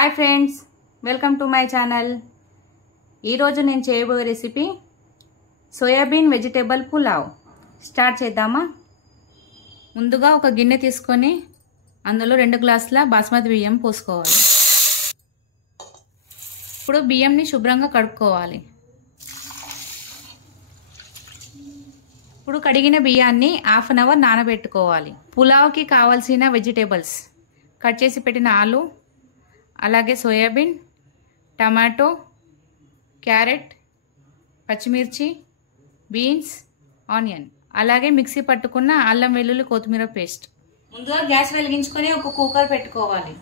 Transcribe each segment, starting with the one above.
Hi friends, welcome to my channel. ఈరోజు నేను చేయబోయే recipe soybean vegetable pulao. Start చేద్దామా? ముందుగా ఒక గిన్నె తీసుకొని అందులో 2 గ్లాసుల బాస్మతి బియ్యం పోసుకోవాలి. ఇప్పుడు బియ్యంని శుభ్రంగా కడుక్కోవాలి. ఇప్పుడు కడిగిన బియ్యాన్ని హాఫ్ అన్ అవర్ నానబెట్టుకోవాలి. పులావ్కి కావాల్సిన వెజిటేబుల్స్ కట్ చేసి పెట్టిన ఆలు, అలాగే సోయాబీన్, టమాటో, క్యారెట్, పచ్చిమిర్చి, బీన్స్, ఆనియన్, అలాగే మిక్సీ పట్టుకున్న అల్లం వెల్లుల్లి కొత్తిమీర పేస్ట్. ముందుగా గ్యాస్ వెలిగించుకొని ఒక కుక్కర్ పెట్టుకోవాలి.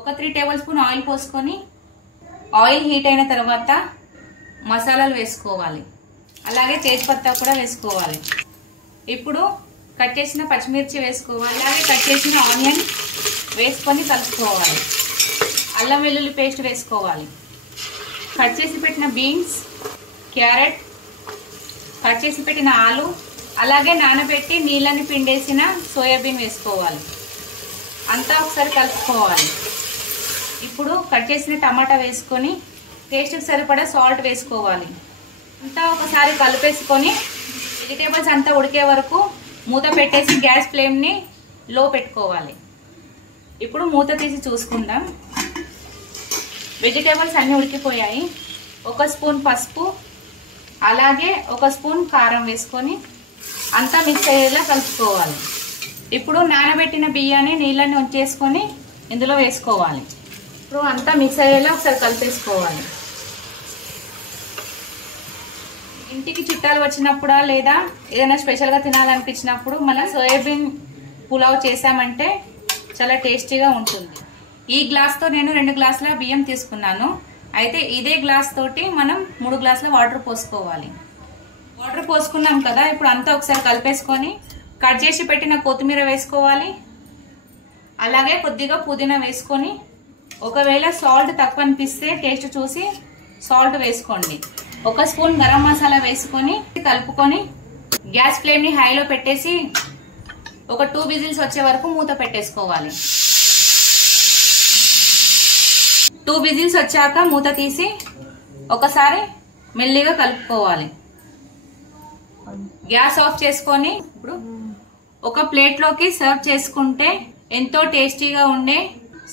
ఒక 3 టేబుల్ స్పూన్ ఆయిల్ పోసుకొని ఆయిల్ హీట్ అయిన తర్వాత మసాలాలు వేసుకోవాలి. అలాగే తేజ్పత్తా కూడా వేసుకోవాలి. ఇప్పుడు కట్ చేసిన పచ్చిమిర్చి వేసుకోవాలి. అలాగే కట్ చేసిన ఆనియన్ వేసుకొని కలుపుకోవాలి. అల్లం వెల్లుల్లి పేస్ట్ వేసుకోవాలి. కట్ చేసి పెట్టిన బీన్స్, క్యారెట్, కట్ చేసి పెట్టిన ఆలు, అలాగే నానబెట్టి నీళ్ళని పిండేసిన సోయాబీన్ వేసుకోవాలి. అంతా ఒకసారి కలుపుకోవాలి. ఇప్పుడు కట్ చేసిన టమాటా వేసుకొని టేస్ట్కి సరిపడా సాల్ట్ వేసుకోవాలి. అంతా ఒకసారి కలిపేసుకొని వెజిటేబుల్స్ అంతా ఉడికే వరకు మూత పెట్టేసి గ్యాస్ ఫ్లేమ్ని లో పెట్టుకోవాలి. ఇప్పుడు మూత తీసి చూసుకుందాం. వెజిటేబుల్స్ అన్నీ ఉడికిపోయాయి. 1 స్పూన్ పసుపు, అలాగే 1 స్పూన్ కారం వేసుకొని అంతా మిక్స్ అయ్యేలా కలుపుకోవాలి. ఇప్పుడు నానబెట్టిన బియ్యాన్ని నీళ్ళని ఉంచేసుకొని ఇందులో వేసుకోవాలి. ఇప్పుడు అంతా మిక్స్ అయ్యేలా ఒకసారి కలిపేసుకోవాలి. ఇంటికి చుట్టాలు వచ్చినప్పుడా లేదా ఏదైనా స్పెషల్గా తినాలనిపించినప్పుడు మనం సోయాబీన్ పులావ్ చేసామంటే చాలా టేస్టీగా ఉంటుంది. ఈ గ్లాస్తో నేను 2 గ్లాసుల బియ్యం తీసుకున్నాను. అయితే ఇదే గ్లాస్ తోటి మనం 3 గ్లాసుల వాటర్ పోసుకోవాలి. వాటర్ పోసుకున్నాం కదా, ఇప్పుడు అంతా ఒకసారి కలిపేసుకొని కట్ చేసి పెట్టిన కొత్తిమీర వేసుకోవాలి. అలాగే కొద్దిగా పుదీనా వేసుకొని, ఒకవేళ సాల్ట్ తక్కువ అనిపిస్తే టేస్ట్ చూసి సాల్ట్ వేసుకోండి. 1 స్పూన్ గరం మసాలా వేసుకొని కలుపుకొని గ్యాస్ ఫ్లేమ్ని హైలో పెట్టేసి ఒక 2 విజిల్స్ వచ్చే వరకు మూత పెట్టేసుకోవాలి. 2 విజిల్స్ వచ్చాక మూత తీసి ఒకసారి మెల్లిగా కలుపుకోవాలి. గ్యాస్ ఆఫ్ చేసుకొని ఇప్పుడు ఒక ప్లేట్లోకి సర్వ్ చేసుకుంటే ఎంతో టేస్టీగా ఉండే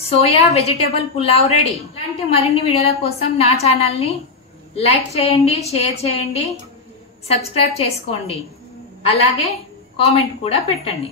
సోయా వెజిటేబుల్ పులావ్ రెడీ. ఇలాంటి మరిన్ని వీడియోల కోసం నా ఛానల్ని లైక్ చేయండి, షేర్ చేయండి, సబ్స్క్రైబ్ చేసుకోండి, అలాగే కామెంట్ కూడా పెట్టండి.